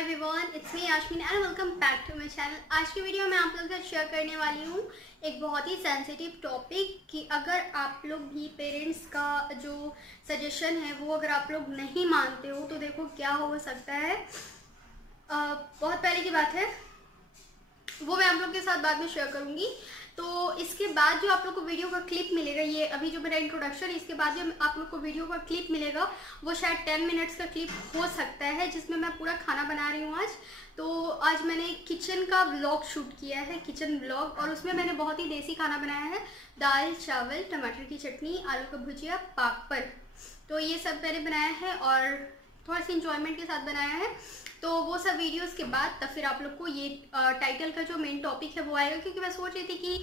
Everyone, it's me Yasmin and welcome back to my channel. आज की video में आप लोगों के साथ शेयर करने वाली हूँ एक बहुत ही सेंसिटिव टॉपिक कि अगर आप लोग भी पेरेंट्स का जो सजेशन है वो अगर आप लोग नहीं मानते हो तो देखो क्या हो सकता है। बहुत पहले की बात है, वो मैं आप लोग के साथ बाद में शेयर करूँगी। तो इसके बाद जो आप लोग को वीडियो का क्लिप मिलेगा, ये अभी जो मेरा इंट्रोडक्शन है, इसके बाद जो आप लोग को वीडियो का क्लिप मिलेगा वो शायद 10 मिनट्स का क्लिप हो सकता है, जिसमें मैं पूरा खाना बना रही हूँ आज। तो आज मैंने किचन का व्लॉग शूट किया है, किचन व्लॉग, और उसमें मैंने बहुत ही देसी खाना बनाया है। दाल, चावल, टमाटर की चटनी, आलू का भुजिया, पापड़। तो ये सब मैंने बनाया है और थोड़ा सा इंजॉयमेंट के साथ बनाया है। तो वो सब वीडियोस के बाद तब फिर आप लोग को ये टाइटल का जो मेन टॉपिक है वो आएगा, क्योंकि मैं सोच रही थी कि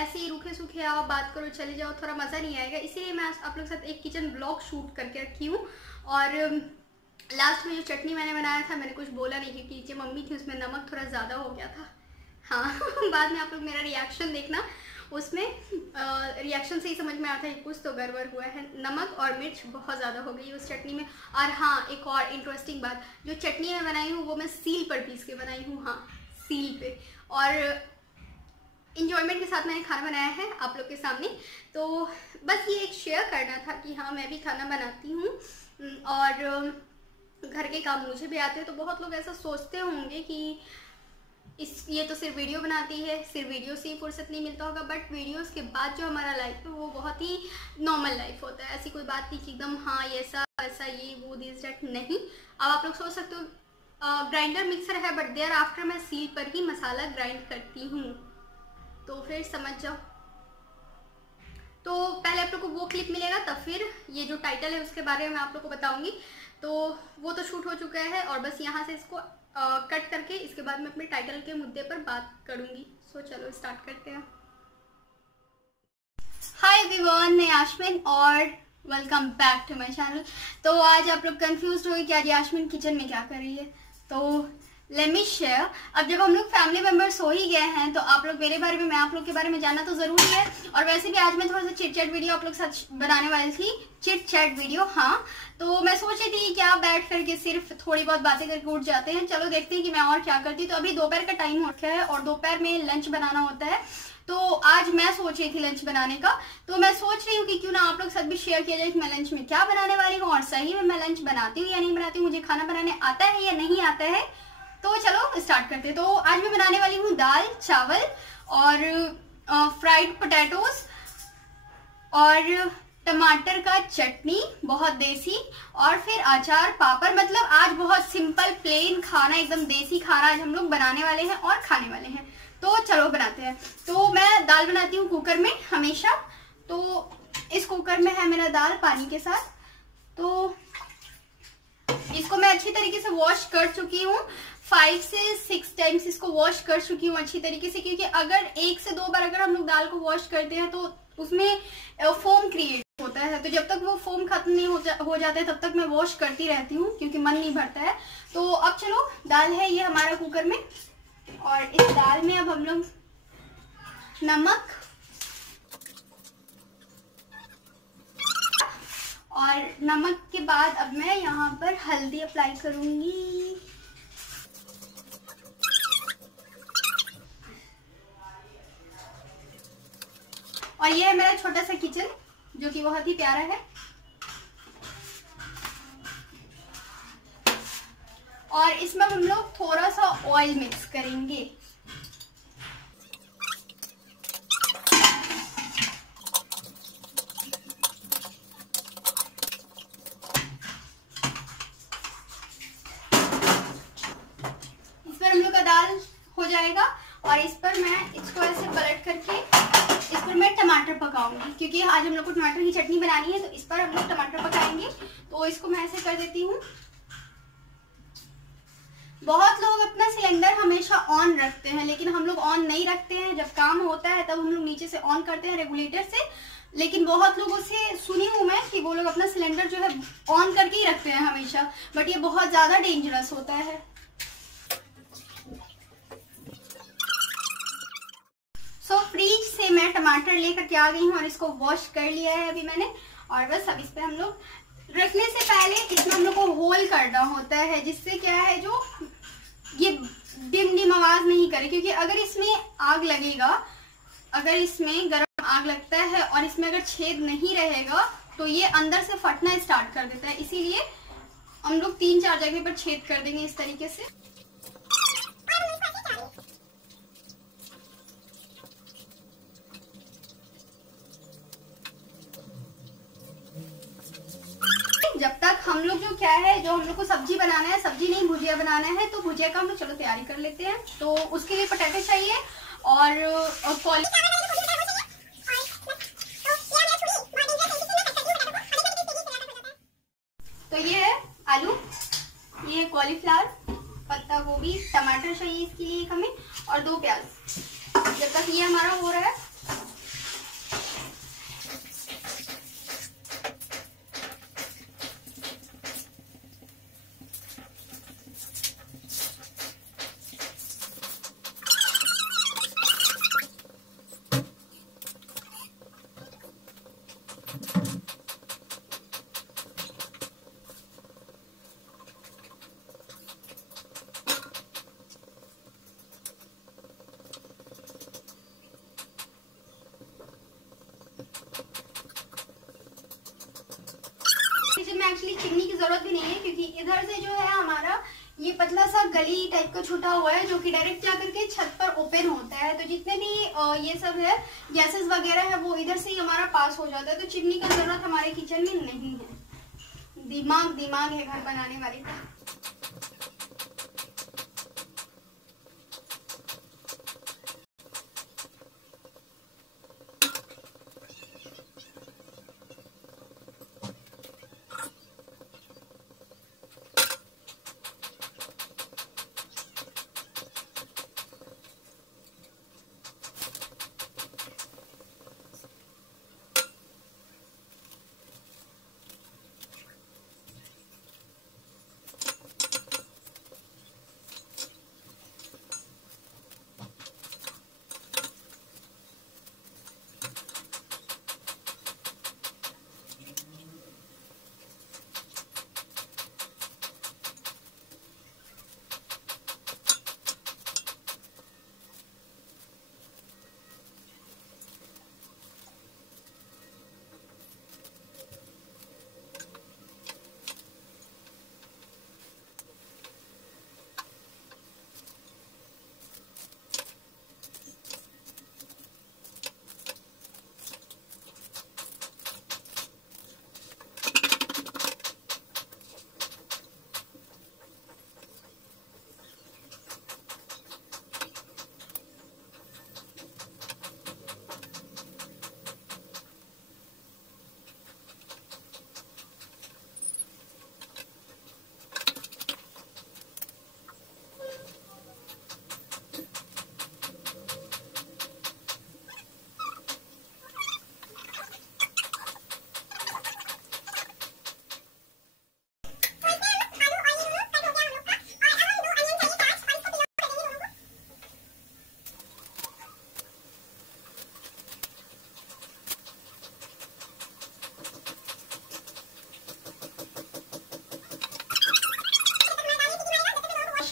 ऐसे ही रूखे सूखे आओ, बात करो, चले जाओ, थोड़ा मज़ा नहीं आएगा। इसीलिए मैं आप लोग के साथ एक किचन ब्लॉग शूट करके रखी हूँ। और लास्ट में जो चटनी मैंने बनाया था, मैंने कुछ बोला नहीं क्योंकि नीचे मम्मी थी, उसमें नमक थोड़ा ज़्यादा हो गया था। हाँ बाद में आप लोग मेरा रिएक्शन देखना, उसमें रिएक्शन से ही समझ में आता है कुछ तो गड़बड़ हुआ है। नमक और मिर्च बहुत ज़्यादा हो गई उस चटनी में। और हाँ, एक और इंटरेस्टिंग बात, जो चटनी मैं बनाई हूँ वो मैं सील पर पीस के बनाई हूँ। हाँ, सील पे। और इंजॉयमेंट के साथ मैंने खाना बनाया है आप लोग के सामने। तो बस ये एक शेयर करना था कि हाँ, मैं भी खाना बनाती हूँ और घर के काम मुझे भी आते हैं। तो बहुत लोग ऐसा सोचते होंगे कि ये तो सिर्फ वीडियो बनाती है, सिर्फ वीडियो से ही फुर्सत नहीं मिलता होगा। बट वीडियोस के बाद जो हमारा लाइफ है वो बहुत ही नॉर्मल लाइफ होता है। ऐसी कोई बात नहीं कि एकदम हाँ ये ऐसा ऐसा ये वो दिस डेट नहीं। अब आप लोग सोच सकते हो ग्राइंडर मिक्सर है, बट देयर आफ्टर मैं सील पर ही मसाला ग्राइंड करती हूँ, तो फिर समझ जाओ। तो पहले आप लोग को वो क्लिप मिलेगा, तब फिर ये जो टाइटल है उसके बारे में आप लोग को बताऊंगी। तो वो तो शूट हो चुका है और बस यहाँ से इसको कट करके इसके बाद मैं अपने टाइटल के मुद्दे पर बात करूंगी। सो चलो स्टार्ट करते हैं। हाय एवरीवन, मैं यास्मीन और welcome back to my channel. तो आज आप लोग कंफ्यूज हो कि आज यास्मीन किचन में क्या कर रही है, तो लेट मी शेयर। अब जब हम लोग फैमिली मेंबर्स हो ही गए हैं तो आप लोग मेरे बारे में, मैं आप लोग के बारे में जानना तो जरूरी है। और वैसे भी आज मैं थोड़ा सा चिट चैट वीडियो आप लोग के साथ बनाने वाली थी, चिट चैट वीडियो। हाँ, तो मैं सोच रही थी क्या बैठ करके सिर्फ थोड़ी बहुत बातें करके उठ जाते हैं। चलो देखते हैं कि मैं और क्या करती। तो अभी दोपहर का टाइम हो रखा है और दोपहर में लंच बनाना होता है। तो आज मैं सोच रही थी लंच बनाने का, तो मैं सोच रही हूँ कि क्यों ना आप लोग साथ भी शेयर किया जाए कि मैं लंच में क्या बनाने वाली हूँ और सही में मैं लंच बनाती हूँ या नहीं बनाती हूँ, मुझे खाना बनाने आता है या नहीं आता है। तो चलो स्टार्ट करते हैं। तो आज मैं बनाने वाली हूँ दाल, चावल और फ्राइड पोटैटोज और टमाटर का चटनी, बहुत देसी, और फिर अचार, पापड़। मतलब आज बहुत सिंपल प्लेन खाना, एकदम देसी खाना आज हम लोग बनाने वाले हैं और खाने वाले हैं। तो चलो बनाते हैं। तो मैं दाल बनाती हूँ कुकर में हमेशा। तो इस कुकर में है मेरा दाल पानी के साथ। तो इसको मैं अच्छी तरीके से वॉश कर चुकी हूँ, 5 से 6 टाइम्स इसको वॉश कर चुकी हूँ अच्छी तरीके से। क्योंकि अगर 1 से 2 बार अगर हम लोग दाल को वॉश करते हैं तो उसमें फोम क्रिएट होता है। तो जब तक वो फोम खत्म नहीं हो जाता है तब तक मैं वॉश करती रहती हूँ, क्योंकि मन नहीं भरता है। तो अब चलो, दाल है ये हमारा कुकर में, और इस दाल में अब हम लोग नमक और नमक के बाद अब मैं यहाँ पर हल्दी अप्लाई करूंगी। और ये है मेरा छोटा सा किचन जो कि बहुत ही प्यारा है। और इसमें हम लोग थोड़ा सा ऑयल मिक्स करेंगे। इस पर हम लोग का दाल हो जाएगा और इस पर मैं इसको ऐसे पलट करके इस पर मैं टमाटर पकाऊंगी, क्योंकि आज हम लोग को टमाटर की चटनी बनानी है। तो इस पर हम लोग टमाटर पकाएंगे। तो इसको मैं ऐसे कर देती हूँ। बहुत लोग अपना सिलेंडर हमेशा ऑन रखते हैं, लेकिन हम लोग ऑन नहीं रखते हैं। जब काम होता है तब हम लोग नीचे से ऑन करते हैं रेगुलेटर से। लेकिन बहुत लोगों से सुनी हूँ मैं कि वो लोग अपना सिलेंडर जो है ऑन करके ही रखते हैं हमेशा, बट ये बहुत ज्यादा डेंजरस होता है। सो फ्रिज से मैं टमाटर लेकर के आ गई हूँ और इसको वॉश कर लिया है अभी मैंने। और बस अब इस पे हम लोग रखने से पहले इसमें हम लोग को होल करना होता है, जिससे क्या है जो आवाज नहीं करे, क्योंकि अगर इसमें आग लगेगा, अगर इसमें गर्म आग लगता है और इसमें अगर छेद नहीं रहेगा तो ये अंदर से फटना स्टार्ट कर देता है। इसीलिए हम लोग 3-4 जगह पर छेद कर देंगे इस तरीके से। जब तक हम लोग जो क्या है, जो हम लोग को सब्जी बनाना है, सब्जी नहीं भुजिया बनाना है, तो भुजिया का हम लोग चलो तैयारी कर लेते हैं। तो उसके लिए पोटैटो चाहिए और तो ये है आलू, ये है कॉलीफ्लावर, पत्ता गोभी, टमाटर चाहिए इसके लिए हमें, और 2 प्याज। जब तक ये हमारा हो रहा है, में एक्चुअली चिकनी की जरूरत भी नहीं है, क्योंकि इधर से जो है हमारा ये पतला सा गली टाइप का छूटा हुआ है, जो कि डायरेक्ट जाकर के छत पर ओपन होता है। तो जितने भी ये सब है गैसेस वगैरह है, वो इधर से ही हमारा पास हो जाता है। तो चिकनी का जरूरत हमारे किचन में नहीं है। दिमाग है घर बनाने वाले का।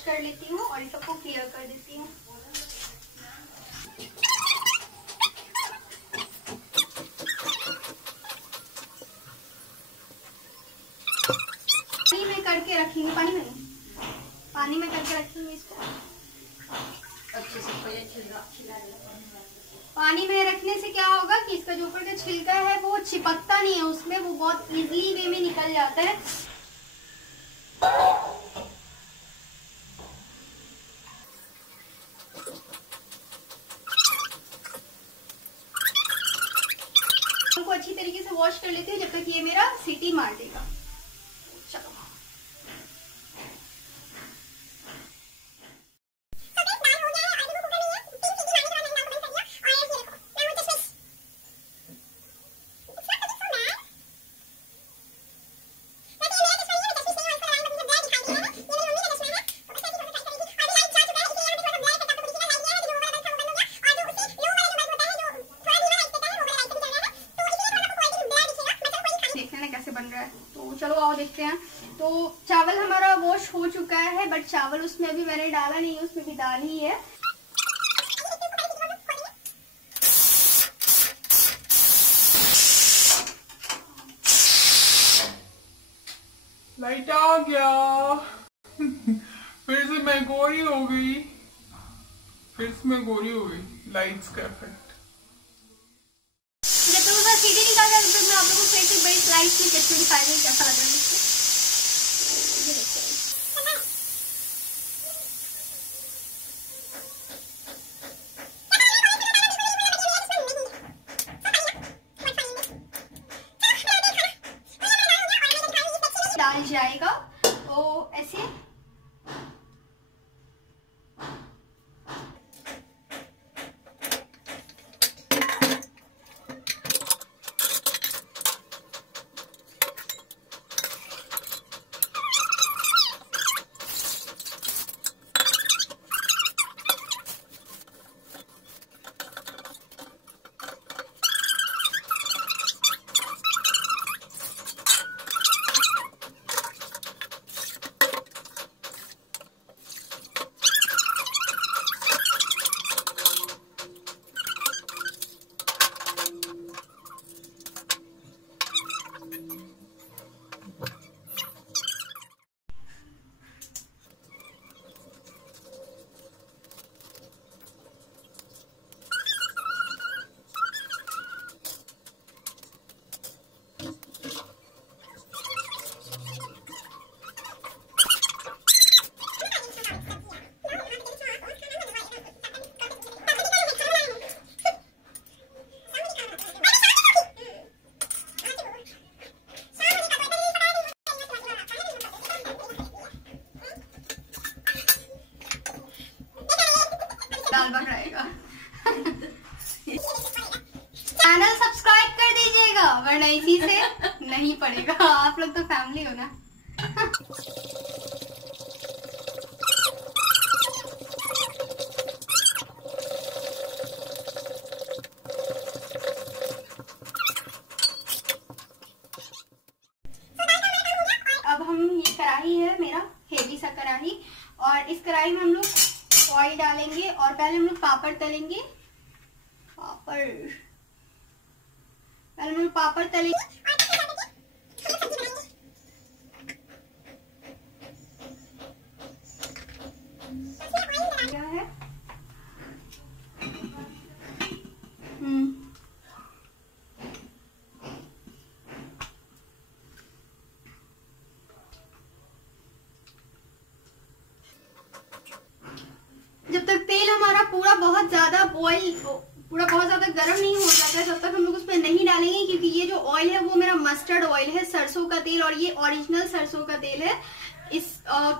कर लेती हूँ और इन सबको क्लियर कर देती हूँ। पानी में करके रखेंगे, पानी में करके रखेंगे इसको अच्छे से। पानी में रखने से क्या होगा कि इसका जो ऊपर का छिलका है वो चिपकता नहीं है उसमें, वो बहुत इजीली वे में निकल जाता है। को अच्छी तरीके से वॉश कर लेते हैं जब तक ये मेरा सीटी मार देगा। चलो कैसे बन रहा है, तो चलो आओ देखते हैं। तो चावल हमारा वॉश हो चुका है, बट चावल उसमें अभी मैंने डाला नहीं है, उसमें भी दाल ही है। लाइट आ गया। फिर से मैं गोरी हो गई, लाइट्स का इफेक्ट। जब तक उसका सीढ़ी निकाल रहा है तो मैं आप लोगों को फिर से बड़ी स्लाइस में कैसे दिखाई देगी कैसा लग रहा है मुझको। ये देखते हैं। डाल जाएगा तो ऐसे दाल बन रहेगा। चैनल सब्सक्राइब कर दीजिएगा वरना इसी से नहीं पड़ेगा। आप लोग तो फैमिली हो ना। अब हम ये कढ़ाई है मेरा हेवी सा कढ़ाई, और इस कढ़ाई में हम लोग ऑयल डालेंगे और पहले हम लोग पापड़ तलेंगे। पहले हम लोग पापड़ तलेंगे। क्या है? जब तक तेल हमारा पूरा बहुत ज्यादा गर्म नहीं हो जाता है तब तक हम लोग उसमें नहीं डालेंगे, क्योंकि ये जो ऑयल है वो मेरा मस्टर्ड ऑयल है, सरसों का तेल, और ये ओरिजिनल सरसों का तेल है। इस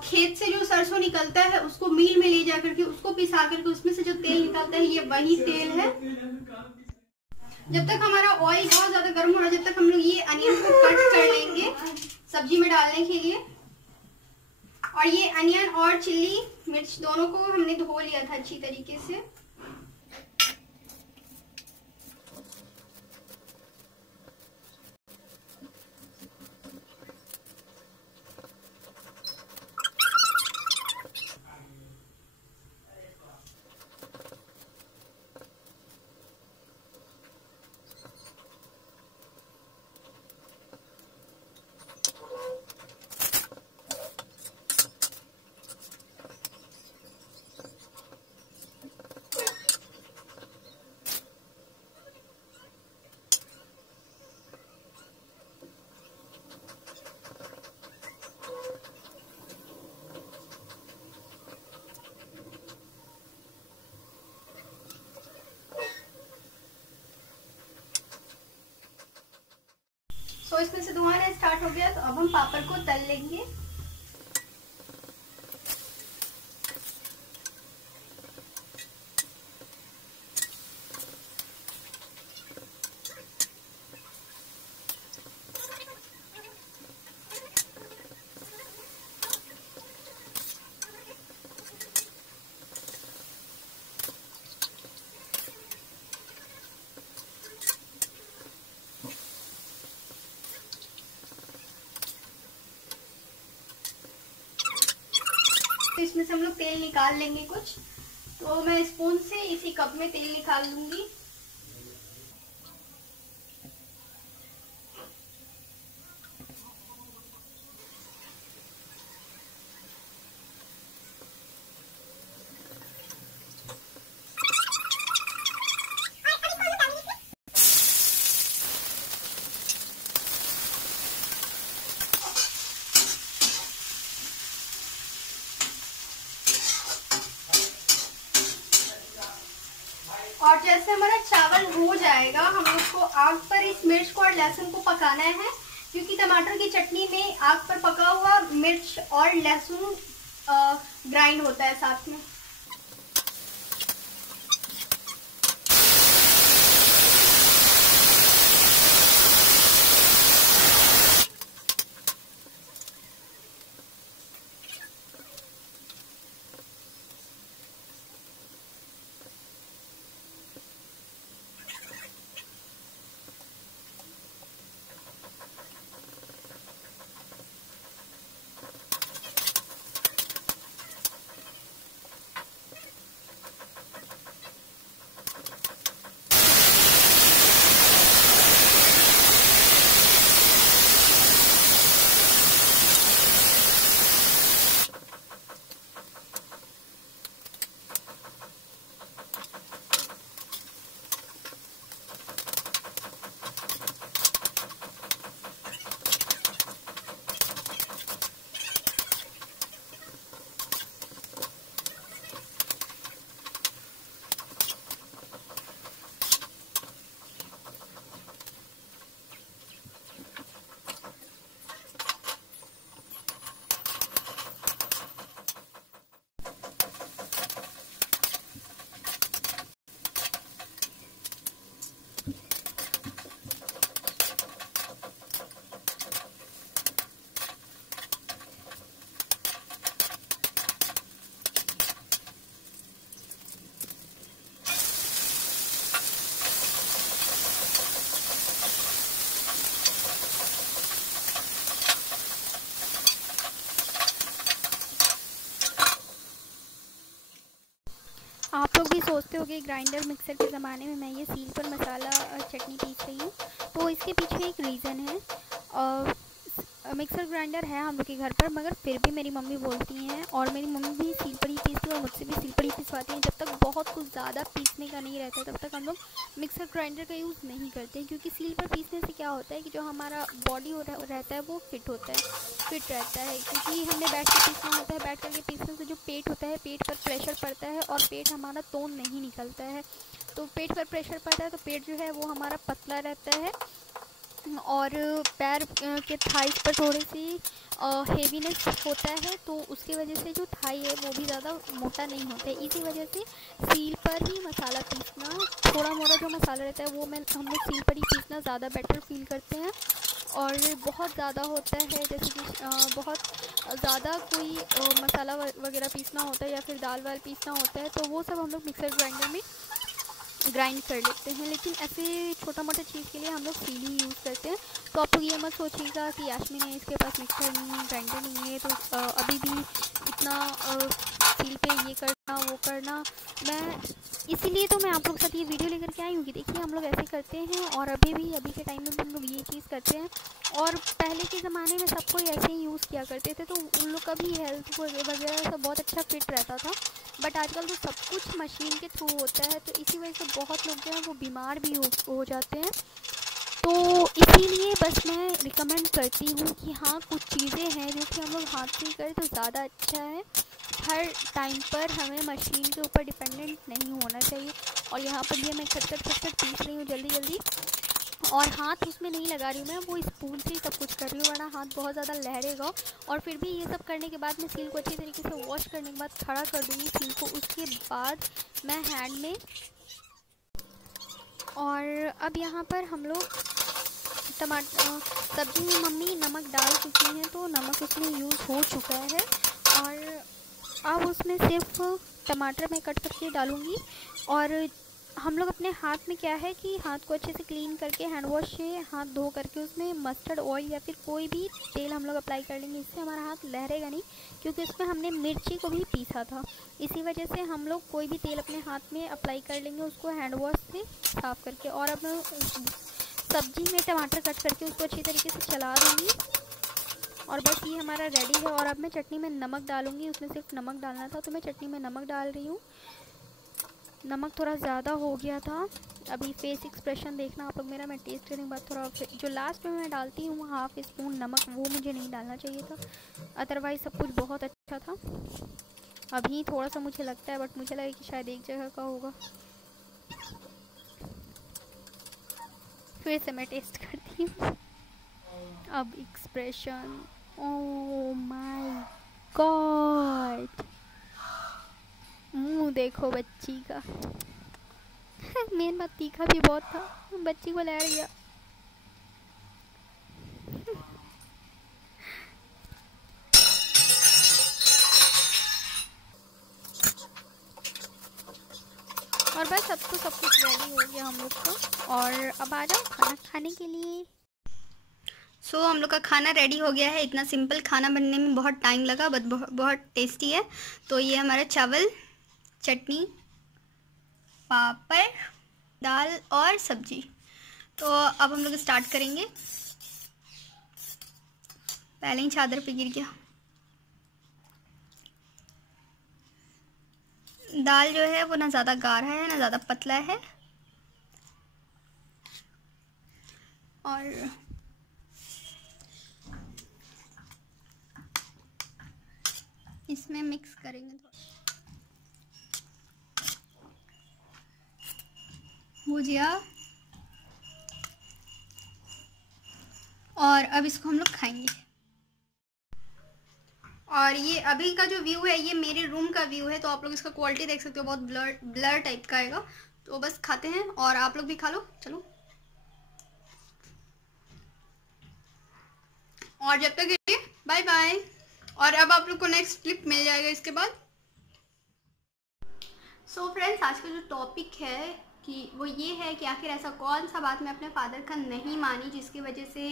खेत से जो सरसों निकलता है उसको मिल में ले जा करके उसको पिसा करके उसमें से जो तेल निकलता है ये वही तेल है। जब तक हमारा ऑयल बहुत ज्यादा गर्म हो रहा है, जब तक हम लोग ये अनियन को कट कर लेंगे सब्जी में डालने के लिए। और ये अनियन और चिल्ली मिर्च दोनों को हमने धो लिया था अच्छी तरीके से। तो इसमें से धुआं आना स्टार्ट हो गया, तो अब हम पापड़ को तल लेंगे। तो इसमें से हम लोग तेल निकाल लेंगे कुछ। तो मैं स्पून से इसी कप में तेल निकाल लूंगी। और जैसे हमारा चावल हो जाएगा, हम लोग को आग पर इस मिर्च को और लहसुन को पकाना है, क्योंकि टमाटर की चटनी में आग पर पका हुआ मिर्च और लहसुन ग्राइंड होता है साथ में। आप लोग भी सोचते होंगे ग्राइंडर मिक्सर के ज़माने में मैं ये सील पर मसाला चटनी पीस रही हूँ, तो इसके पीछे एक रीज़न है। मिक्सर ग्राइंडर है हम लोग के घर पर, मगर फिर भी मेरी मम्मी बोलती हैं, और मेरी मम्मी भी सील पर ही पीसती है और मुझसे भी सील पर ही पिसवाती हैं। जब तक बहुत कुछ ज़्यादा पीसने का नहीं रहता तब तक हम लोग मिक्सर ग्राइंडर का यूज़ नहीं करते, क्योंकि सील पर पीसने से क्या होता है कि जो हमारा बॉडी रहता है वो फिट रहता है, क्योंकि हमें बैठ के पीसना होता है। बैठ करके पीसने से जो पेट होता है, पेट पर प्रेशर पड़ता है और पेट हमारा तोड़ नहीं निकलता है। तो पेट पर प्रेशर पड़ता है तो पेट जो है वो हमारा पतला रहता है, और पैर के थाइस पर थोड़ी सी हेवीनेस होता है, तो उसकी वजह से जो थाई है वो भी ज़्यादा मोटा नहीं होता है। इसी वजह से सील पर ही मसाला पीसना, थोड़ा मोटा जो मसाला रहता है वो हम लोग सील पर ही पीसना ज़्यादा बेटर फील करते हैं। और बहुत ज़्यादा होता है, जैसे कि बहुत ज़्यादा कोई मसाला वगैरह पीसना होता है या फिर दाल वाल पीसना होता है, तो वो सब हम लोग मिक्सर ग्राइंडर में ग्राइंड कर लेते हैं। लेकिन ऐसे छोटा मोटा चीज़ के लिए हम लोग सील ही यूज़ करते हैं। तो आप लोग ये मत सोचिएगा कि यास्मीन है, इसके पास मिक्सर नहीं है, ग्राइंडर नहीं है, तो अभी भी इतना सील पे ये करना वो करना। मैं इसीलिए तो मैं आप लोग के साथ ये वीडियो लेकर के आई हूँ कि देखिए हम लोग ऐसे करते हैं, और अभी के टाइम में भी हम लोग ये चीज़ करते हैं। और पहले के ज़माने में सब कोई ऐसे ही यूज़ किया करते थे, तो उन लोग का भी हेल्थ वगैरह सब बहुत अच्छा फिट रहता था। बट आजकल तो सब कुछ मशीन के थ्रू होता है, तो इसी वजह से बहुत लोग जो हैं वो बीमार भी हो जाते हैं। तो इसीलिए बस मैं रिकमेंड करती हूँ कि हाँ, कुछ चीज़ें हैं जो कि हम लोग हाथ से करें तो ज़्यादा अच्छा है। हर टाइम पर हमें मशीन के ऊपर डिपेंडेंट नहीं होना चाहिए। और यहाँ पर ये मैं खट पीस रही हूँ जल्दी, और हाथ उसमें नहीं लगा रही हूँ मैं, वो स्पून से ही सब कुछ कर रही हूँ, वरना हाथ बहुत ज़्यादा लहरेगा। और फिर भी ये सब करने के बाद मैं सील को अच्छी तरीके से वॉश करने के बाद खड़ा कर दूँगी सील को। उसके बाद मैं हैंड में, और अब यहाँ पर हम लोग सब्ज़ी में मम्मी नमक डाल चुकी हैं, तो नमक उसमें यूज़ हो चुका है। और अब उसमें सिर्फ टमाटर मैं कट करके डालूँगी। और हम लोग अपने हाथ में क्या है कि हाथ को अच्छे से क्लीन करके हैंड वॉश से हाथ धो करके उसमें मस्टर्ड ऑयल या फिर कोई भी तेल हम लोग अप्लाई कर लेंगे। इससे हमारा हाथ लहरेगा नहीं, क्योंकि इसमें हमने मिर्ची को भी पीसा था। इसी वजह से हम लोग कोई भी तेल अपने हाथ में अप्लाई कर लेंगे उसको हैंड वॉश से साफ़ करके। और अब मैं सब्जी में टमाटर कट करके उसको अच्छी तरीके से चला दूँगी, और बस ये हमारा रेडी है। और अब मैं चटनी में नमक डालूँगी, उसमें सिर्फ नमक डालना था तो मैं चटनी में नमक डाल रही हूँ। नमक थोड़ा ज़्यादा हो गया था। अभी फेस एक्सप्रेशन देखना आप लोग मेरा, मैं टेस्ट करने के बाद थोड़ा जो लास्ट में मैं डालती हूँ हाफ स्पून नमक, वो मुझे नहीं डालना चाहिए था, अदरवाइज़ सब कुछ बहुत अच्छा था। अभी थोड़ा सा मुझे लगता है, बट मुझे लगा कि शायद एक जगह का होगा। फिर से मैं टेस्ट करती हूँ। अब एक्सप्रेशन, ओह माय गॉड, मुंह देखो बच्ची का। मेन बात तीखा भी बहुत था, बच्ची को लड़ गया। और बस अब तो सब कुछ रेडी हो गया हम लोग का, और अब आ जाओ खाना खाने के लिए। हम लोग का खाना रेडी हो गया है। इतना सिंपल खाना बनने में बहुत टाइम लगा, बट बहुत टेस्टी है। तो ये हमारा चावल, चटनी, पापड़, दाल और सब्जी। तो अब हम लोग स्टार्ट करेंगे। पहले ही चादर पे गिर गया। दाल जो है वो ना ज़्यादा गाढ़ा है ना ज़्यादा पतला है, और इसमें मिक्स करेंगे थोड़ा भुजिया, और अब इसको हम लोग खाएंगे। और ये अभी का जो व्यू है ये मेरे रूम का व्यू है, तो आप लोग इसका क्वालिटी देख सकते हो, बहुत ब्लर टाइप का आएगा। तो बस खाते हैं, और आप लोग भी खा लो। चलो, और जब तक के लिए बाय बाय। और अब आप लोग को नेक्स्ट क्लिप मिल जाएगा इसके बाद। सो फ्रेंड्स, आज का जो टॉपिक है कि वो ये है कि आखिर ऐसा कौन सा बात मैं अपने फादर का नहीं मानी जिसकी वजह से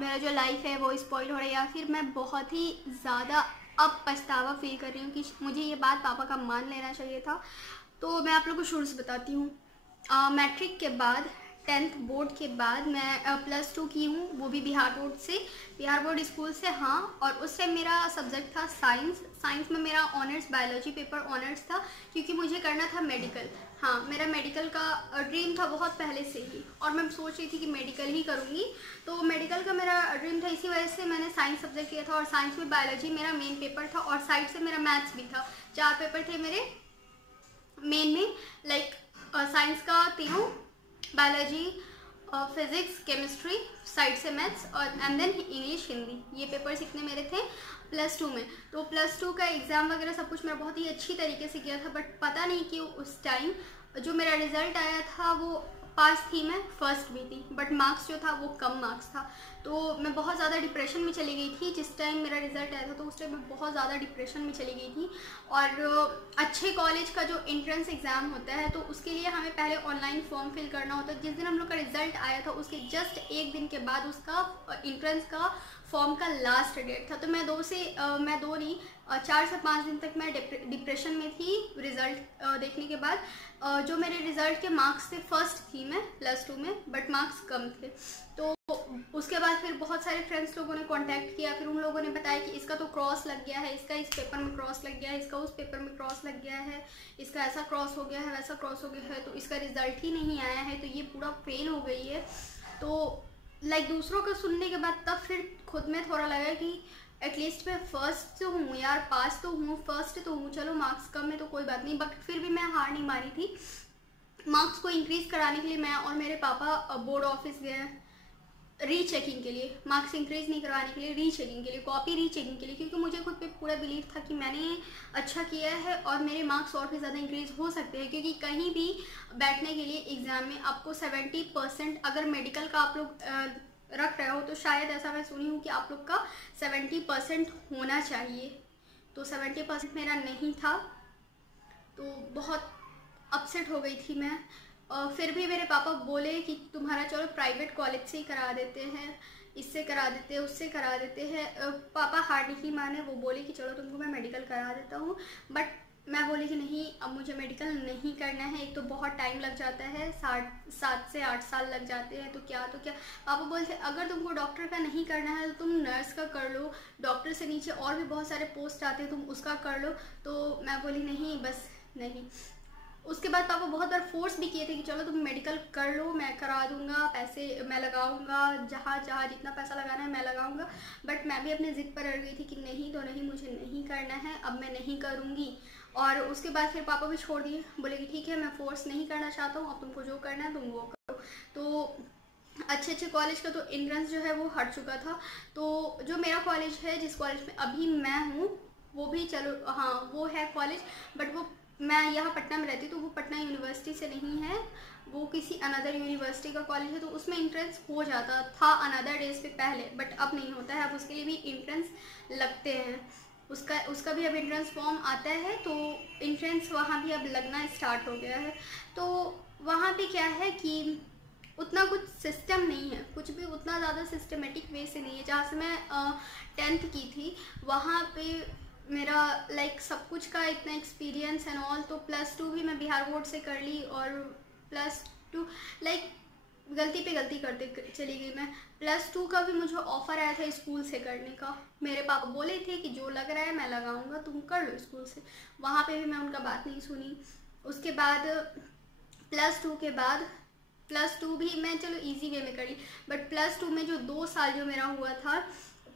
मेरा जो लाइफ है वो स्पॉइल हो रहा है, या फिर मैं बहुत ही ज़्यादा अब पछतावा फील कर रही हूँ कि मुझे ये बात पापा का मान लेना चाहिए था। तो मैं आप लोग को शुरू से बताती हूँ। मैट्रिक के बाद, 10th बोर्ड के बाद मैं +2 की हूँ, वो भी बिहार बोर्ड स्कूल से। हाँ, और उस टाइम मेरा सब्जेक्ट था साइंस में मेरा ऑनर्स बायोलॉजी पेपर ऑनर्स था, क्योंकि मुझे करना था मेडिकल। हाँ, मेरा मेडिकल का ड्रीम था बहुत पहले से ही, और मैं सोच रही थी कि मेडिकल ही करूँगी। तो मेडिकल का मेरा ड्रीम था, इसी वजह से मैंने साइंस सब्जेक्ट किया था, और साइंस में बायोलॉजी मेरा मेन पेपर था, और साइड से मेरा मैथ्स भी था। 4 पेपर थे मेरे मेन में, लाइक साइंस का तीनों, बायोलॉजी, फिजिक्स, केमिस्ट्री, साइड से मैथ्स, और एंड देन इंग्लिश, हिंदी। ये पेपर्स इतने मेरे थे +2 में। तो +2 का एग्ज़ाम वगैरह सब कुछ मेरा बहुत ही अच्छी तरीके से किया था, बट पता नहीं क्यों उस टाइम जो मेरा रिज़ल्ट आया था वो पास थी, मैं फर्स्ट भी थी, बट मार्क्स जो था वो कम मार्क्स था। तो मैं बहुत ज़्यादा डिप्रेशन में चली गई थी जिस टाइम मेरा रिज़ल्ट आया था। तो उस टाइम मैं बहुत ज़्यादा डिप्रेशन में चली गई थी। और अच्छे कॉलेज का जो एंट्रेंस एग्ज़ाम होता है तो उसके लिए हमें पहले ऑनलाइन फॉर्म फिल करना होता है। जिस दिन हम लोग का रिज़ल्ट आया था उसके जस्ट 1 दिन के बाद उसका एंट्रेंस का फॉर्म का लास्ट डेट था। तो मैं 4 से 5 दिन तक मैं डिप्रेशन में थी रिज़ल्ट देखने के बाद। जो मेरे रिज़ल्ट के मार्क्स थे, फर्स्ट थी मैं +2 में, बट मार्क्स कम थे। तो उसके बाद फिर बहुत सारे फ्रेंड्स लोगों ने कांटेक्ट किया, फिर उन लोगों ने बताया कि इसका तो क्रॉस लग गया है, इसका इस पेपर में क्रॉस लग गया है, इसका उस पेपर में क्रॉस लग गया है, इसका ऐसा क्रॉस हो गया है, वैसा क्रॉस हो गया है, तो इसका रिज़ल्ट ही नहीं आया है, तो ये पूरा फेल हो गई है। तो लाइक दूसरों का सुनने के बाद तब फिर खुद में थोड़ा लगा कि एटलीस्ट मैं फर्स्ट तो हूँ यार, पास तो हूँ, फर्स्ट तो हूँ, चलो मार्क्स कम है तो कोई बात नहीं। बट फिर भी मैं हार नहीं मानी थी। मार्क्स को इंक्रीज़ कराने के लिए मैं और मेरे पापा बोर्ड ऑफिस गए रीचेकिंग के लिए, मार्क्स इंक्रीज़ नहीं करवाने के लिए, रीचेकिंग के लिए, कॉपी रीचेकिंग के लिए, क्योंकि मुझे खुद पे पूरा बिलीव था कि मैंने अच्छा किया है और मेरे मार्क्स और भी ज़्यादा इंक्रीज़ हो सकते हैं। क्योंकि कहीं भी बैठने के लिए एग्ज़ाम में आपको 70%, अगर मेडिकल का आप लोग रख रहे हो तो शायद ऐसा मैं सुनी हूँ कि आप लोग का 70% होना चाहिए। तो 70% मेरा नहीं था, तो बहुत अपसेट हो गई थी मैं। फिर भी मेरे पापा बोले कि तुम्हारा चलो प्राइवेट कॉलेज से ही करा देते हैं, इससे करा देते हैं, उससे करा देते हैं। पापा हार नहीं माने, वो बोले कि चलो तुमको मैं मेडिकल करा देता हूँ। बट मैं बोली कि नहीं, अब मुझे मेडिकल नहीं करना है, एक तो बहुत टाइम लग जाता है, 7 से 8 साल लग जाते हैं, तो क्या पापा बोलते अगर तुमको डॉक्टर का नहीं करना है तो तुम नर्स का कर लो, डॉक्टर से नीचे और भी बहुत सारे पोस्ट आते हैं, तुम उसका कर लो। तो मैं बोली नहीं, बस नहीं। उसके बाद पापा बहुत बार फोर्स भी किए थे कि चलो तुम मेडिकल कर लो, मैं करा दूंगा, पैसे मैं लगाऊंगा, जहाँ जितना पैसा लगाना है मैं लगाऊंगा। बट मैं भी अपने ज़िद पर अड़ गई थी कि नहीं तो नहीं, मुझे नहीं करना है, अब मैं नहीं करूँगी। और उसके बाद फिर पापा भी छोड़ दिए, बोले कि ठीक है, मैं फोर्स नहीं करना चाहता हूँ, अब तुमको जो करना है तुम वो करो। तो अच्छे अच्छे कॉलेज का तो एंट्रेंस जो है वो हट चुका था। तो जो मेरा कॉलेज है, जिस कॉलेज में अभी मैं हूँ, वो भी चलो हाँ वो है कॉलेज, बट वो मैं यहाँ पटना में रहती, तो वो पटना यूनिवर्सिटी से नहीं है, वो किसी अनदर यूनिवर्सिटी का कॉलेज है। तो उसमें एंट्रेंस हो जाता था अनदर डेज पे पहले, बट अब नहीं होता है। अब उसके लिए भी एंट्रेंस लगते हैं, उसका भी अब एंट्रेंस फॉर्म आता है, तो एंट्रेंस वहाँ भी अब लगना स्टार्ट हो गया है। तो वहाँ पे क्या है कि उतना कुछ सिस्टम नहीं है, कुछ भी उतना ज़्यादा सिस्टमेटिक वे से नहीं है। जहाँ से मैं 10th की थी वहाँ पे मेरा लाइक सब कुछ का इतना एक्सपीरियंस एंड ऑल। तो +2 भी मैं बिहार बोर्ड से कर ली, और +2 लाइक गलती पे गलती करते चली गई मैं। +2 का भी मुझे ऑफ़र आया था स्कूल से करने का। मेरे पापा बोले थे कि जो लग रहा है मैं लगाऊंगा, तुम कर लो स्कूल से। वहाँ पे भी मैं उनका बात नहीं सुनी। उसके बाद +2 के बाद +2 भी मैं चलो इजी वे में कर ली, बट +2 में जो 2 साल जो मेरा हुआ था,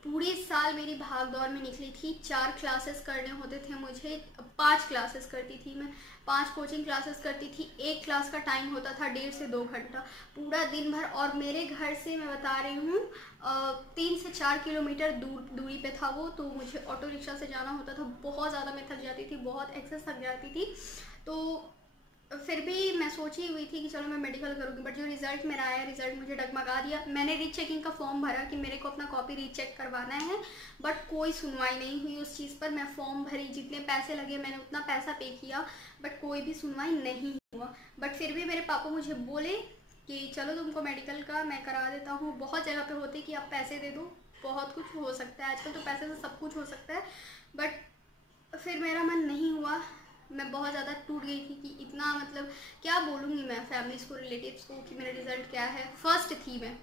पूरी साल मेरी भाग दौड़ में निकली थी। 4 क्लासेस करने होते थे मुझे, 5 क्लासेस करती थी मैं, 5 कोचिंग क्लासेस करती थी। एक क्लास का टाइम होता था 1.5 से 2 घंटा, पूरा दिन भर। और मेरे घर से मैं बता रही हूँ 3 से 4 किलोमीटर दूरी पे था वो, तो मुझे ऑटो रिक्शा से जाना होता था। बहुत ज़्यादा मैं थक जाती थी, बहुत एक्सेस थक जाती थी। तो फिर भी मैं सोची हुई थी कि चलो मैं मेडिकल करूँगी, बट जो रिज़ल्ट मेरा आया, रिज़ल्ट मुझे डगमगा दिया। मैंने रीचेकिंग का फॉर्म भरा कि मेरे को अपना कॉपी रीचेक करवाना है, बट कोई सुनवाई नहीं हुई उस चीज़ पर। मैं फॉर्म भरी, जितने पैसे लगे मैंने उतना पैसा पे किया, बट कोई भी सुनवाई नहीं हुआ। बट फिर भी मेरे पापा मुझे बोले कि चलो तुमको मेडिकल का मैं करा देता हूँ। बहुत जगह पे होते कि आप पैसे दे दो, बहुत कुछ हो सकता है आजकल, तो पैसे से सब कुछ हो सकता है। बट फिर मेरा मन नहीं हुआ, मैं बहुत ज़्यादा टूट गई थी कि इतना मतलब क्या बोलूँगी मैं फैमिलीज़ को, रिलेटिव्स को कि मेरा रिज़ल्ट क्या है। फर्स्ट थी मैं,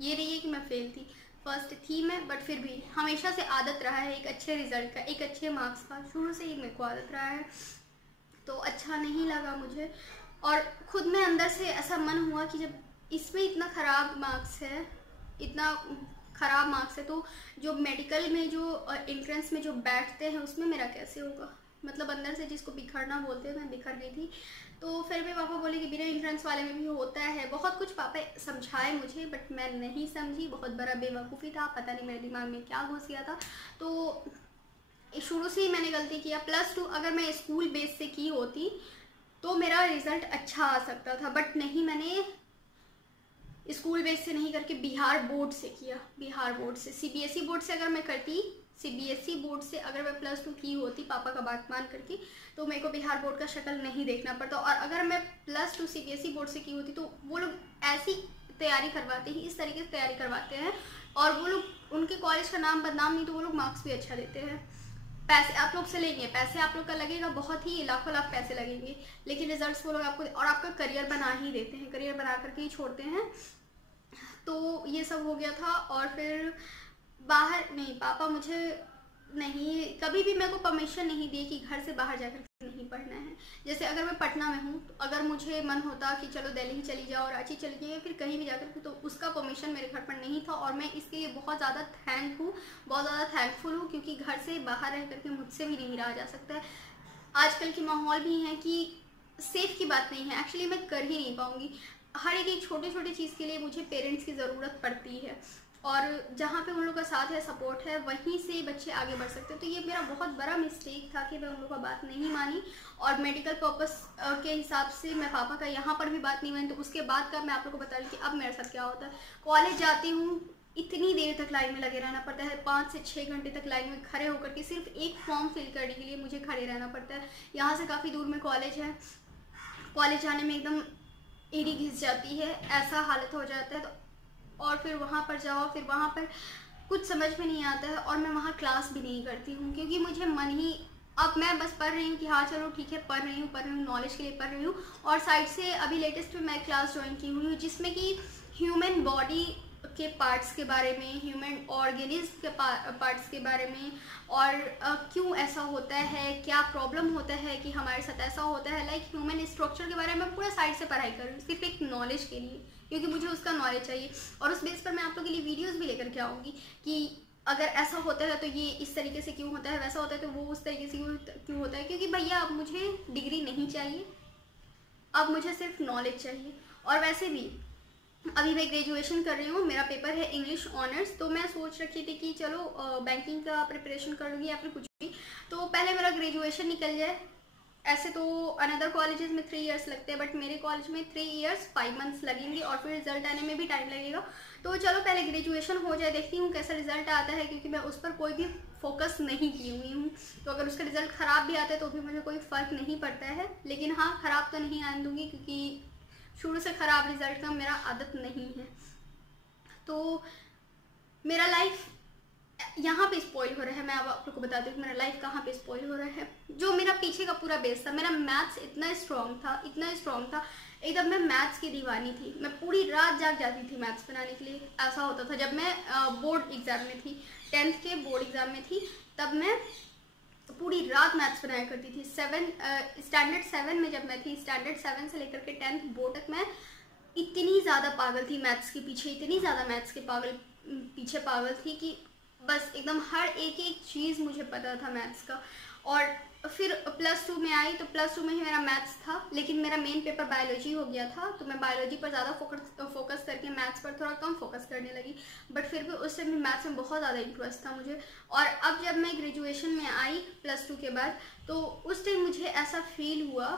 ये नहीं है कि मैं फेल थी, फर्स्ट थी मैं, बट फिर भी हमेशा से आदत रहा है एक अच्छे रिज़ल्ट का, एक अच्छे मार्क्स का, शुरू से ही मेरे को आदत रहा है। तो अच्छा नहीं लगा मुझे, और खुद में अंदर से ऐसा मन हुआ कि जब इसमें इतना ख़राब मार्क्स है, इतना ख़राब मार्क्स है, तो जो मेडिकल में जो एंट्रेंस में जो बैठते हैं उसमें मेरा कैसे होगा। मतलब अंदर से जिसको बिखरना बोलते हैं, मैं बिखर गई थी। तो फिर भी पापा बोले कि बिना एंट्रेंस वाले में भी होता है। बहुत कुछ पापा समझाए मुझे, बट मैं नहीं समझी। बहुत बड़ा बेवकूफ़ी था, पता नहीं मेरे दिमाग में क्या घुस गया था। तो शुरू से ही मैंने गलती किया। +2 अगर मैं स्कूल बेस से की होती तो मेरा रिज़ल्ट अच्छा आ सकता था, बट नहीं, मैंने स्कूल बेस से नहीं करके बिहार बोर्ड से किया। बिहार बोर्ड से, CBSE बोर्ड से अगर मैं करती, CBSE बोर्ड से अगर मैं +2 की होती पापा का बात मान करके, तो मेरे को बिहार बोर्ड का शक्ल नहीं देखना पड़ता। और अगर मैं +2 CBSE बोर्ड से की होती तो वो लोग ऐसी तैयारी करवाते ही, इस तरीके से तैयारी करवाते हैं, और वो लोग, उनके कॉलेज का नाम बदनाम नहीं तो वो लोग मार्क्स भी अच्छा देते हैं। पैसे आप लोग से लेंगे, पैसे आप लोग का लगेगा, बहुत ही लाखों लाख पैसे लगेंगे, लेकिन रिजल्ट्स वो लोग आपको और आपका करियर बना ही देते हैं, करियर बना करके ही छोड़ते हैं। तो ये सब हो गया था। और फिर बाहर नहीं, पापा मुझे नहीं, कभी भी मेरे को परमिशन नहीं दी कि घर से बाहर जाकर नहीं पढ़ना है। जैसे अगर मैं पटना में हूँ, तो अगर मुझे मन होता कि चलो दिल्ली चली जाओ, रांची चली जाओ, या फिर कहीं भी जाकर, तो उसका परमिशन मेरे घर पर नहीं था। और मैं इसके लिए बहुत ज़्यादा बहुत ज़्यादा थैंकफुल हूँ, क्योंकि घर से बाहर रह करके मुझसे भी नहीं रहा जा सकता है। आजकल की माहौल भी है कि सेफ की बात नहीं है, एक्चुअली मैं कर ही नहीं पाऊँगी। हर एक छोटी छोटी चीज़ के लिए मुझे पेरेंट्स की ज़रूरत पड़ती है, और जहाँ पे उन लोगों का साथ है, सपोर्ट है, वहीं से बच्चे आगे बढ़ सकते हैं। तो ये मेरा बहुत बड़ा मिस्टेक था कि मैं उन लोगों का बात नहीं मानी, और मेडिकल पर्पस के हिसाब से मैं पापा का यहाँ पर भी बात नहीं मानी। तो उसके बाद का मैं आप लोगों को बता रही कि अब मेरे साथ क्या होता है। कॉलेज जाती हूँ, इतनी देर तक लाइन में लगे रहना पड़ता है, 5 से 6 घंटे तक लाइन में खड़े होकर के सिर्फ एक फॉर्म फिल करने के लिए मुझे खड़े रहना पड़ता है। यहाँ से काफ़ी दूर में कॉलेज है, कॉलेज जाने में एकदम एड़ी घिस जाती है, ऐसा हालत हो जाता है। तो और फिर वहाँ पर जाओ, फिर वहाँ पर कुछ समझ में नहीं आता है, और मैं वहाँ क्लास भी नहीं करती हूँ, क्योंकि मुझे मन ही, अब मैं बस पढ़ रही हूँ कि हाँ चलो ठीक है, पढ़ रही हूँ नॉलेज के लिए पढ़ रही हूँ। और साइड से अभी लेटेस्ट में मैं क्लास ज्वाइन की हुई हूँ, जिसमें कि ह्यूमन बॉडी के पार्ट्स के बारे में, ह्यूमन ऑर्गेनिज्म के पार्ट्स के बारे में, और क्यों ऐसा होता है, क्या प्रॉब्लम होता है कि हमारे साथ ऐसा होता है, लाइक ह्यूमन स्ट्रक्चर के बारे में पूरा साइड से पढ़ाई कर रही हूँ, सिर्फ एक नॉलेज के लिए, क्योंकि मुझे उसका नॉलेज चाहिए। और उस बेस पर मैं आप लोगों के लिए वीडियोस भी लेकर के आऊँगी कि अगर ऐसा होता है तो ये इस तरीके से क्यों होता है, वैसा होता है तो वो उस तरीके से क्यों होता है। क्योंकि भैया अब मुझे डिग्री नहीं चाहिए, अब मुझे सिर्फ नॉलेज चाहिए। और वैसे भी अभी मैं ग्रेजुएशन कर रही हूँ, मेरा पेपर है इंग्लिश ऑनर्स। तो मैं सोच रखी थी कि चलो बैंकिंग का प्रिपरेशन कर लूँगी या फिर कुछ भी, तो पहले मेरा ग्रेजुएशन निकल जाए। ऐसे तो अनदर कॉलेजेस में 3 इयर्स लगते हैं, बट मेरे कॉलेज में 3 इयर्स 5 मंथ्स लगेंगे और फिर रिजल्ट आने में भी टाइम लगेगा। तो चलो पहले ग्रेजुएशन हो जाए, देखती हूँ कैसा रिजल्ट आता है, क्योंकि मैं उस पर कोई भी फोकस नहीं की हुई हूँ। तो अगर उसका रिजल्ट ख़राब भी आता है तो भी मुझे कोई फ़र्क नहीं पड़ता है, लेकिन हाँ ख़राब तो नहीं आने दूँगी, क्योंकि शुरू से ख़राब रिजल्ट का मेरा आदत नहीं है। तो मेरा लाइफ यहाँ पे स्पॉइल हो रहा है। मैं अब आप लोग को बताती हूँ कि मेरा लाइफ कहाँ पे स्पॉइल हो रहा है। जो मेरा पीछे का पूरा बेस था, मेरा मैथ्स इतना स्ट्रॉन्ग था, एकदम मैं मैथ्स की दीवानी थी। मैं पूरी रात जाग जाती थी मैथ्स बनाने के लिए। ऐसा होता था जब मैं बोर्ड एग्ज़ाम में थी, 10th के बोर्ड एग्ज़ाम में थी, तब मैं पूरी रात मैथ्स बनाया करती थी। स्टैंडर्ड 7 में जब मैं थी, स्टैंडर्ड 7 से लेकर के 10th बोर्ड तक मैं इतनी ज़्यादा पागल थी मैथ्स के पीछे, इतनी ज़्यादा मैथ्स के पीछे पागल थी कि बस एकदम हर एक एक चीज़ मुझे पता था मैथ्स का। और फिर +2 में आई तो +2 में ही मेरा मैथ्स था, लेकिन मेरा मेन पेपर बायोलॉजी हो गया था, तो मैं बायोलॉजी पर ज़्यादा फोकस करके मैथ्स पर थोड़ा कम फोकस करने लगी। बट फिर भी उस टाइम मैथ्स में बहुत ज़्यादा इंटरेस्ट था मुझे। और अब जब मैं ग्रेजुएशन में आई +2 के बाद, तो उस टाइम मुझे ऐसा फील हुआ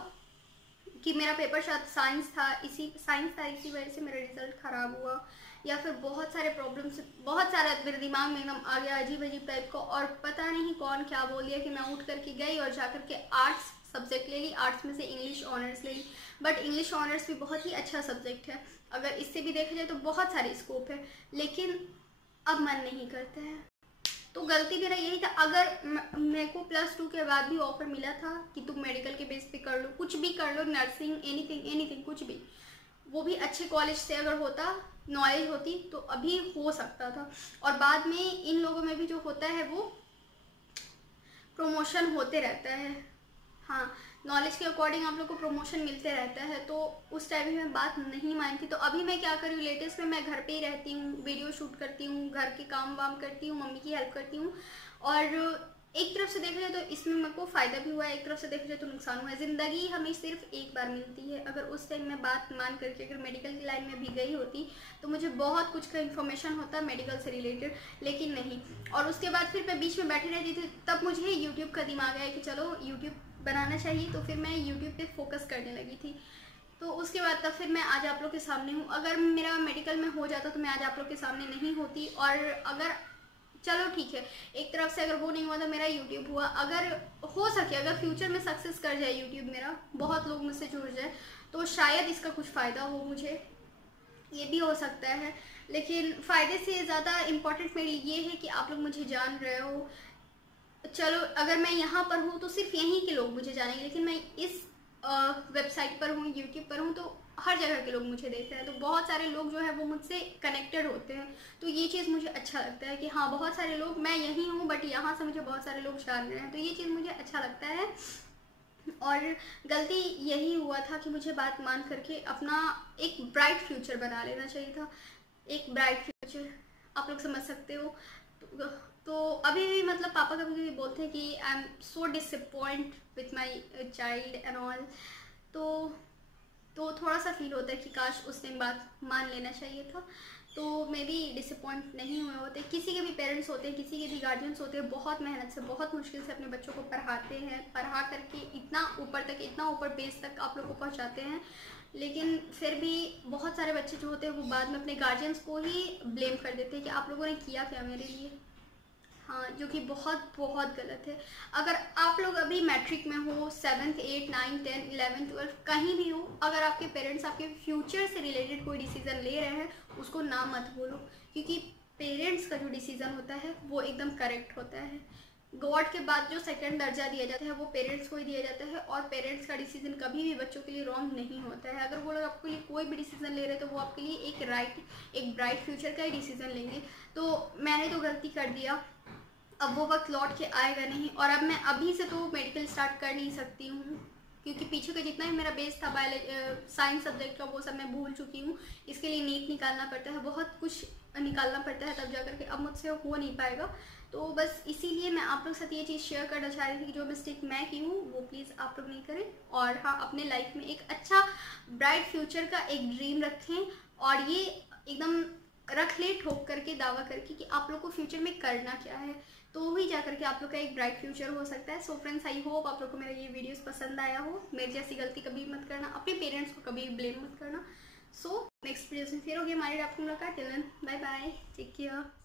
कि मेरा पेपर शायद साइंस था, इसी वजह से मेरा रिजल्ट ख़राब हुआ, या फिर बहुत सारे प्रॉब्लम्स, बहुत सारा मेरे दिमाग में एकदम आ गया अजीब अजीब टाइप का। और पता नहीं कौन क्या बोल दिया कि मैं उठ करके गई और जा करके आर्ट्स सब्जेक्ट ले ली, आर्ट्स में से इंग्लिश ऑनर्स ले ली। बट इंग्लिश ऑनर्स भी बहुत ही अच्छा सब्जेक्ट है, अगर इससे भी देखा जाए तो बहुत सारे स्कोप है, लेकिन अब मन नहीं करता है। तो गलती मेरा यही था। अगर मेरे को +2 के बाद भी ऑफर मिला था कि तुम मेडिकल के बेस पे कर लो, कुछ भी कर लो, नर्सिंग, एनीथिंग कुछ भी, वो भी अच्छे कॉलेज से अगर होता, नॉलेज होती, तो अभी हो सकता था। और बाद में इन लोगों में भी जो होता है वो प्रमोशन होते रहता है। हाँ, नॉलेज के अकॉर्डिंग आप लोग को प्रमोशन मिलते रहता है। तो उस टाइम में मैं बात नहीं मानी थी। तो अभी मैं क्या कर रही हूँ, लेटेस्ट में मैं घर पे ही रहती हूँ, वीडियो शूट करती हूँ, घर के काम वाम करती हूँ, मम्मी की हेल्प करती हूँ। और एक तरफ से देखा जाए तो इसमें मेरे को फ़ायदा भी हुआ है, एक तरफ से देखा जाए तो नुकसान हुआ है। ज़िंदगी हमें सिर्फ एक बार मिलती है। अगर उस टाइम मैं बात मान करके अगर मेडिकल की लाइन में भी गई होती तो मुझे बहुत कुछ का इन्फॉर्मेशन होता मेडिकल से रिलेटेड, लेकिन नहीं। और उसके बाद फिर मैं बीच में बैठी रहती थी, तब मुझे यूट्यूब का दिमाग आया कि चलो यूट्यूब बनाना चाहिए, तो फिर मैं यूट्यूब पे फोकस करने लगी थी। तो उसके बाद तब फिर मैं आज आप लोग के सामने हूँ। अगर मेरा मेडिकल में हो जाता तो मैं आज आप लोग के सामने नहीं होती। और अगर चलो ठीक है, एक तरफ से अगर वो नहीं हुआ तो मेरा यूट्यूब हुआ। अगर हो सके, अगर फ्यूचर में सक्सेस कर जाए यूट्यूब मेरा, बहुत लोग मुझसे जुड़ जाए, तो शायद इसका कुछ फ़ायदा हो मुझे, ये भी हो सकता है। लेकिन फ़ायदे से ज़्यादा इम्पोर्टेंट मेरे लिए ये है कि आप लोग मुझे जान रहे हो। चलो अगर मैं यहाँ पर हूँ तो सिर्फ यहीं के लोग मुझे जानेंगे, लेकिन मैं इस वेबसाइट पर हूँ, यूट्यूब पर हूँ, तो हर जगह के लोग मुझे देख रहे हैं। तो बहुत सारे लोग जो है वो मुझसे कनेक्टेड होते हैं। तो ये चीज़ मुझे अच्छा लगता है कि हाँ, बहुत सारे लोग, मैं यहीं हूँ बट यहाँ से मुझे बहुत सारे लोग जान रहे हैं। तो ये चीज़ मुझे अच्छा लगता है। और गलती यही हुआ था कि मुझे बात मान करके अपना एक ब्राइट फ्यूचर बना लेना चाहिए था। एक ब्राइट फ्यूचर, आप लोग समझ सकते हो। तो अभी भी मतलब पापा कभी कभी बोलते हैं कि I am so disappoint with my child and all. तो थोड़ा सा फील होता है कि काश उस टाइम बात मान लेना चाहिए था। तो मे भी डिसअपॉइंट नहीं हुए होते। किसी के भी पेरेंट्स होते हैं, किसी के भी गार्जियंस होते हैं, बहुत मेहनत से, बहुत मुश्किल से अपने बच्चों को पढ़ाते हैं, पढ़ा करके इतना ऊपर बेस तक आप लोग को पहुंचाते हैं। लेकिन फिर भी बहुत सारे बच्चे जो होते हैं वो बाद में अपने गार्जियंस को ही ब्लेम कर देते हैं कि आप लोगों ने किया क्या मेरे लिए। हाँ, जो कि बहुत बहुत गलत है। अगर आप लोग अभी मैट्रिक में हो, 7th 8 9 10 11 12 कहीं भी हो, अगर आपके पेरेंट्स आपके फ्यूचर से रिलेटेड कोई डिसीज़न ले रहे हैं, उसको ना मत बोलो, क्योंकि पेरेंट्स का जो डिसीज़न होता है वो एकदम करेक्ट होता है। गॉड के बाद जो सेकंड दर्जा दिया जाता है वो पेरेंट्स को ही दिया जाता है। और पेरेंट्स का डिसीजन कभी भी बच्चों के लिए रॉन्ग नहीं होता है। अगर वो लोग आपके लिए कोई भी डिसीजन ले रहे हैं तो वो आपके लिए एक ब्राइट फ्यूचर का ही डिसीजन लेंगे। तो मैंने तो गलती कर दिया, अब वो वक्त लौट के आएगा नहीं। और अब मैं अभी से तो मेडिकल स्टार्ट कर नहीं सकती हूँ, क्योंकि पीछे का जितना भी मेरा बेस था साइंस सब्जेक्ट का, वो सब मैं भूल चुकी हूँ। इसके लिए नीट निकालना पड़ता है, बहुत कुछ निकालना पड़ता है, तब जाकर के अब मुझसे हो नहीं पाएगा। तो बस इसीलिए मैं आप लोग के साथ ये चीज़ शेयर करना चाह रही थी कि जो मिस्टेक मैं की हूँ वो प्लीज़ आप लोग नहीं करें। और हाँ, अपने लाइफ में एक अच्छा ब्राइट फ्यूचर का एक ड्रीम रखें और ये एकदम रख ले ठोक करके, दावा करके कि आप लोग को फ्यूचर में करना क्या है, तो ही जा करके आप लोग का एक ब्राइट फ्यूचर हो सकता है। सो फ्रेंड्स, आई होप आप लोग को मेरा ये वीडियोस पसंद आया हो। मेरी जैसी गलती कभी मत करना, अपने पेरेंट्स को कभी ब्लेम मत करना। सो नेक्स्ट वीडियोस में फिर होगी हमारी आपको मुलाकात। Till then bye bye, take care.